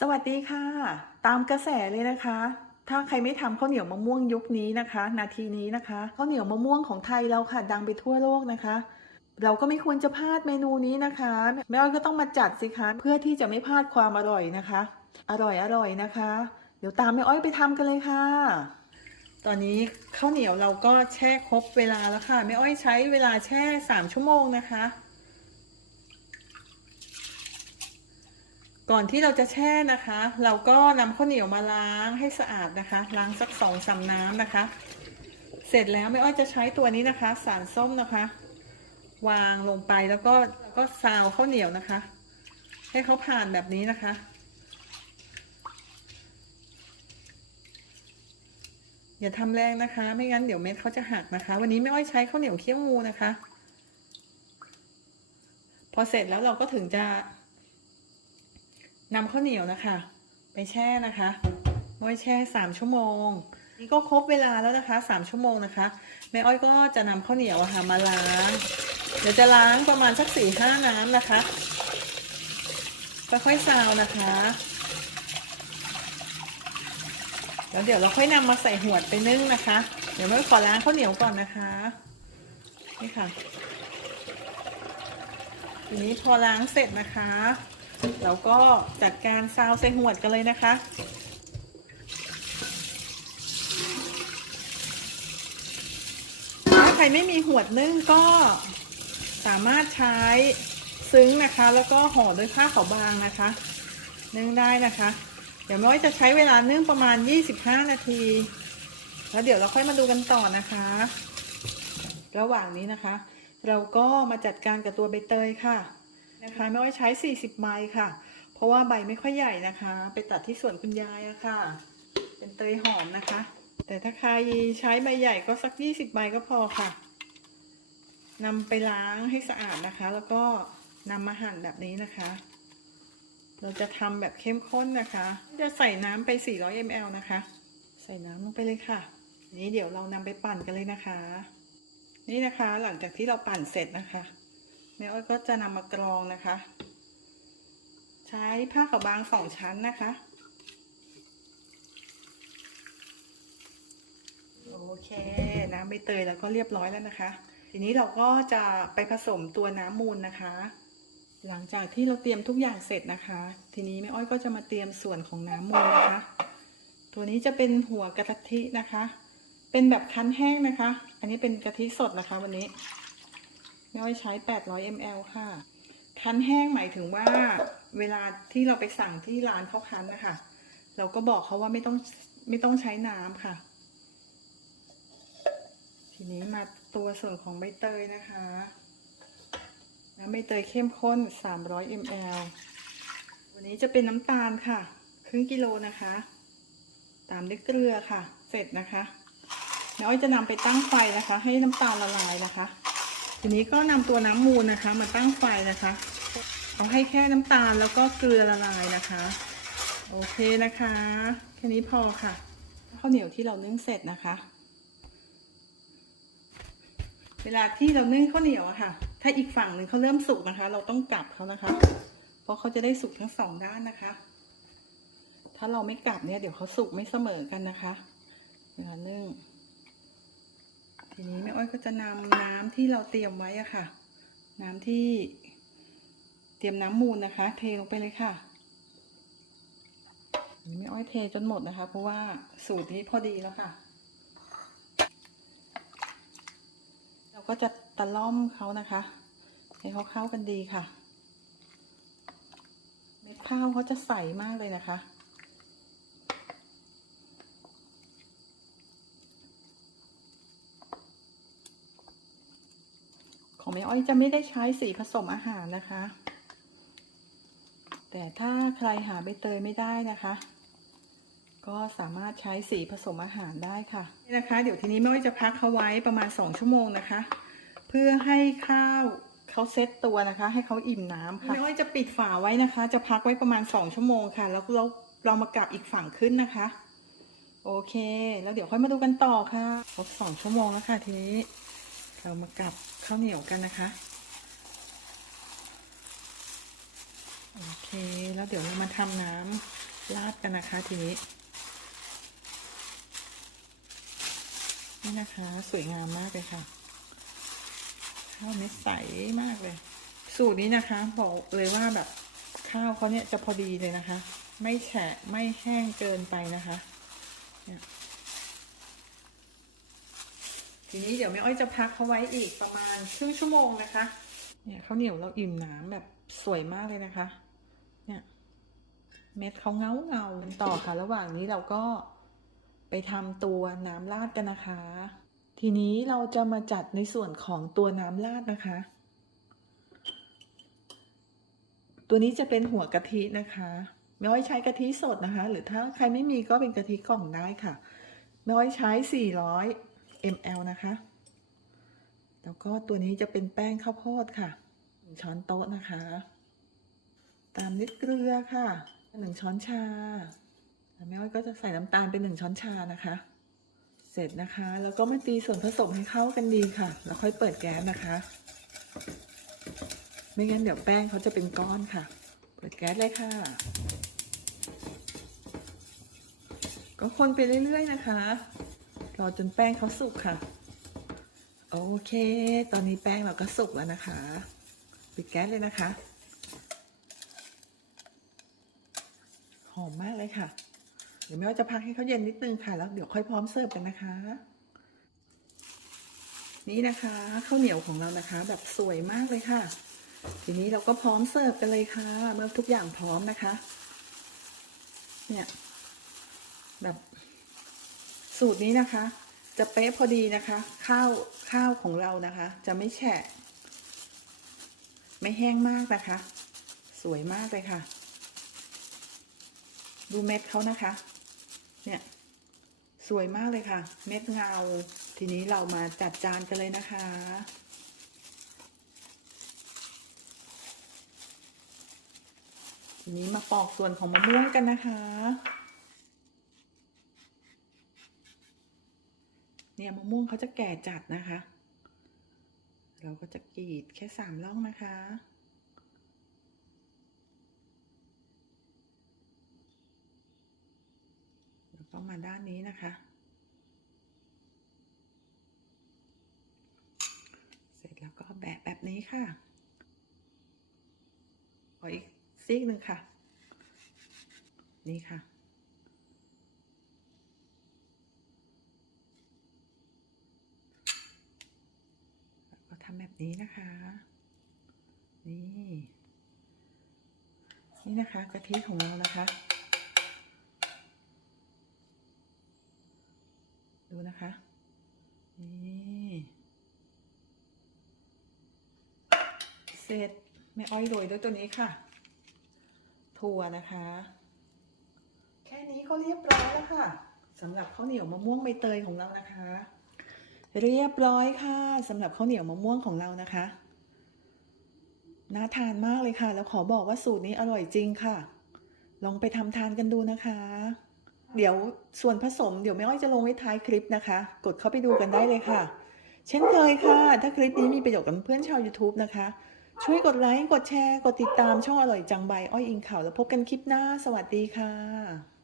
สวัสดีค่ะ ตามกระแสเลยนะคะ ถ้าใครไม่ทำข้าวเหนียวมะม่วงยุคนี้นะคะ นาทีนี้นะคะข้าวเหนียวมะม่วงของไทยเราค่ะ ดังไปทั่วโลกนะคะ เราก็ไม่ควรจะพลาดเมนูนี้นะคะแม่อ้อยก็ต้องมาจัดสิคะเพื่อที่จะไม่พลาดความอร่อยนะคะ อร่อยอร่อยนะคะ เดี๋ยวตามแม่อ้อยไปทำกันเลยค่ะ ตอนนี้ข้าวเหนียวเราก็แช่ครบเวลาแล้วค่ะแม่อ้อยใช้เวลาแช่สามชั่วโมงนะคะ ก่อนที่เราจะแช่นะคะ เราก็นำข้าวเหนียวมาล้างให้สะอาดนะคะ ล้างสักสองสามน้ำนะคะ เสร็จแล้วไม่อ้อยจะใช้ตัวนี้นะคะ สารส้มนะคะ วางลงไปแล้วก็แล้วก็ซาวข้าวเหนียวนะคะ ให้เขาผ่านแบบนี้นะคะ อย่าทำแรงนะคะ ไม่งั้นเดี๋ยวเม็ดเขาจะหักนะคะ วันนี้ไม่อ้อยใช้ข้าวเหนียวเคี่ยวงูนะคะ พอเสร็จแล้วเราก็ถึงจะ นำข้าวเหนียวนะคะ ไปแช่นะคะไว้แช่สามชั่วโมง นี่ก็ครบเวลาแล้วนะคะสามชั่วโมงนะคะแม่อ้อยก็จะนำข้าวเหนียวอะค่ะมาล้างเดี๋ยวจะล้างประมาณสักสี่ห้าน้ำนะคะค่อยๆซาวนะคะ แล้วเดี๋ยวเราค่อยนำมาใส่หวดไปนึ่งนะคะ เดี๋ยวแม่อ้อยขอล้างข้าวเหนียวก่อนนะคะนี่ค่ะทีนี้พอล้างเสร็จนะคะ เราก็จัดการซาวใส่หวดกันเลยนะคะ ถ้าใครไม่มีหวดนึ่งก็สามารถใช้ซึ้งนะคะ แล้วก็ห่อด้วยผ้าขาวบางนะคะ นึ่งได้นะคะเดี๋ยวแม่อ้อยจะใช้เวลานึ่งประมาณ 25 นาที แล้วเดี๋ยวเราค่อยมาดูกันต่อนะคะ ระหว่างนี้นะคะ เราก็มาจัดการกับตัวใบเตยค่ะ นะคะแม่อ้อยใช้ 40 ไม้ค่ะ เพราะว่าใบไม่ค่อยใหญ่นะคะ ไปตัดที่สวนคุณยายอะค่ะ เป็นเตยหอมนะคะ แต่ถ้าใครใช้ใบใหญ่ก็สัก 20 ใบก็พอค่ะนำไปล้างให้สะอาดนะคะ แล้วก็นำมาหั่นแบบนี้นะคะ เราจะทำแบบเข้มข้นนะคะ จะใส่น้ำไป 400 ml นะคะ ใส่น้ำลงไปเลยค่ะ นี้เดี๋ยวเรานำไปปั่นกันเลยนะคะ นี่นะคะหลังจากที่เราปั่นเสร็จนะคะ แม่อ้อยก็จะนำมากรองนะคะ ใช้ผ้าขาวบางสองชั้นนะคะ โอเคน้ำใบเตยแล้วก็เรียบร้อยแล้วนะคะ ทีนี้เราก็จะไปผสมตัวน้ำมูลนะคะ หลังจากที่เราเตรียมทุกอย่างเสร็จนะคะ ทีนี้แม่อ้อยก็จะมาเตรียมส่วนของน้ำมูลนะคะ ตัวนี้จะเป็นหัวกะทินะคะ เป็นแบบคั้นแห้งนะคะ อันนี้เป็นกะทิสดนะคะวันนี้ แม่อ้อยใช้ 800 ml ค่ะ คั้นแห้งหมายถึงว่าเวลาที่เราไปสั่งที่ร้านเขาคั้นนะคะ เราก็บอกเขาว่าไม่ต้องไม่ต้องใช้น้ำค่ะ ทีนี้มาตัวส่วนของใบเตยนะคะน้ำใบเตยเข้มข้น 300 ml วันนี้จะเป็นน้ำตาลค่ะ ครึ่งกิโลนะคะ ตามด้วยเกลือค่ะ เสร็จนะคะแม่อ้อยจะนำไปตั้งไฟนะคะ ให้น้ำตาลละลายนะคะ ทีนี้ก็นำตัวน้ำมูลนะคะ มาตั้งไฟนะคะ เอาให้แค่น้ำตาลแล้วก็เกลือละลายนะคะ โอเคนะคะ แค่นี้พอค่ะข้าวเหนียวที่เรานึ่งเสร็จนะคะ เวลาที่เรานึ่งข้าวเหนียวอะค่ะ ถ้าอีกฝั่งหนึ่งเขาเริ่มสุกนะคะ เราต้องกลับเขานะคะ เพราะเขาจะได้สุกทั้งสองด้านนะคะ ถ้าเราไม่กลับเนี่ยเดี๋ยวเขาสุกไม่เสมอกันนะคะเวลานึ่ง อยก็จะนำน้ำที่เราเตรียมไว้อะค่ะ น้ำที่เตรียมน้ำมูลนะคะ เทลงไปเลยค่ะอันนี้แม่อ้อยเทจนหมดนะคะ เพราะว่าสูตรนี้พอดีแล้วค่ะ เราก็จะตะล่อมเขานะคะ ให้เขาเข้ากันดีค่ะ เม็ดข้าวเขาจะใสมากเลยนะคะ ของแม่อ้อยจะไม่ได้ใช้สีผสมอาหารนะคะ แต่ถ้าใครหาใบเตยไม่ได้นะคะ ก็สามารถใช้สีผสมอาหารได้ค่ะนี่นะคะ เดี๋ยวทีนี้แม่อ้อยจะพักเขาไว้ประมาณ 2 ชั่วโมงนะคะ เพื่อให้ข้าวเขาเซ็ตตัวนะคะ ให้เขาอิ่มน้ำค่ะแม่อ้อยจะปิดฝาไว้นะคะ จะพักไว้ประมาณ 2 ชั่วโมงค่ะ แล้วเราเรามากลับอีกฝั่งขึ้นนะคะ โอเค แล้วเดี๋ยวค่อยมาดูกันต่อค่ะครบสองชั่วโมงแล้วค่ะทีนี้ เรามากลับข้าวเหนียวกันนะคะ โอเค แล้วเดี๋ยวเรามาทำน้ำราดกันนะคะทีนี้ นี่นะคะ สวยงามมากเลยค่ะ ข้าวเม็ดใสมากเลย สูตรนี้นะคะ บอกเลยว่าแบบข้าวเขาเนี่ยจะพอดีเลยนะคะ ไม่แฉะไม่แห้งเกินไปนะคะ เนี่ย ทีนี้เดี๋ยวแม่อ้อยจะพักเขาไว้อีกประมาณครึ่งชั่วโมงนะคะ เนี่ยข้าวเหนียวเราอิ่มน้ำแบบสวยมากเลยนะคะ เนี่ย เม็ดเขาเงาเงาต่อค่ะ ระหว่างนี้เราก็ไปทำตัวน้ำราดกันนะคะ ทีนี้เราจะมาจัดในส่วนของตัวน้ำราดนะคะ ตัวนี้จะเป็นหัวกะทินะคะไม่อ้อยใช้กะทิสดนะคะ หรือถ้าใครไม่มีก็เป็นกะทิกล่องได้ค่ะไม่อ้อยใช้400 ml นะคะ แล้วก็ตัวนี้จะเป็นแป้งข้าวโพดค่ะหนึ่งช้อนโต๊ะนะคะ ตามด้วยเกลือค่ะหนึ่งช้อนชาแล้วแม่อ้อยก็จะใส่น้ำตาลเป็นหนึ่งช้อนชานะคะ เสร็จนะคะ แล้วก็มาตีส่วนผสมให้เข้ากันดีค่ะ แล้วค่อยเปิดแก๊สนะคะ ไม่งั้นเดี๋ยวแป้งเขาจะเป็นก้อนค่ะ เปิดแก๊สเลยค่ะ ก็คนไปเรื่อยๆนะคะ รอจนแป้งเขาสุกค่ะ โอเค ตอนนี้แป้งเราก็สุกแล้วนะคะ ปิดแก๊สเลยนะคะ หอมมากเลยค่ะ เดี๋ยวแม่ว่าจะพักให้เขาเย็นนิดนึงค่ะ แล้วเดี๋ยวค่อยพร้อมเสิร์ฟกันนะคะ นี่นะคะข้าวเหนียวของเรานะคะ แบบสวยมากเลยค่ะ ทีนี้เราก็พร้อมเสิร์ฟกันเลยค่ะ เมื่อทุกอย่างพร้อมนะคะ เนี่ยแบบ สูตรนี้นะคะ จะเป๊ะพอดีนะคะ ข้าวข้าวของเรานะคะ จะไม่แฉะ ไม่แห้งมากนะคะ สวยมากเลยค่ะ ดูเม็ดเขานะคะ เนี่ย สวยมากเลยค่ะ เม็ดเงา ทีนี้เรามาจัดจานกันเลยนะคะทีนี้มาปอกส่วนของมะม่วงกันนะคะ เนี่ยมะม่วงเขาจะแก่จัดนะคะ เราก็จะกรีดแค่สามร่องนะคะ แล้วก็มาด้านนี้นะคะ เสร็จแล้วก็แบะแบบนี้ค่ะขออีกซีกหนึ่งค่ะ นี่ค่ะ แล้วก็ทำแบบนี้นะคะ นี่ นี่นะคะกะทิของเรานะคะ ดูนะคะ นี่เสร็จแม่อ้อยโรยด้วยตัวนี้ค่ะ ถั่วนะคะ แค่นี้ก็เรียบร้อยแล้วค่ะสำหรับข้าวเหนียวมะม่วงใบเตยของเรานะคะ เรียบร้อยค่ะสำหรับข้าวเหนียวมะม่วงของเรานะคะน่าทานมากเลยค่ะ แล้วขอบอกว่าสูตรนี้อร่อยจริงค่ะ ลองไปทำทานกันดูนะคะ เดี๋ยวส่วนผสมเดี๋ยวแม่อ้อยจะลงไว้ท้ายคลิปนะคะ กดเข้าไปดูกันได้เลยค่ะ เช่นเคยค่ะ ถ้าคลิปนี้มีประโยชน์กับเพื่อนชาว YouTube นะคะ ช่วยกดไลค์กดแชร์ กดติดตามช่องอร่อยจังใบอ้อยอิงข่าวแล้วพบกันคลิปหน้า สวัสดีค่ะ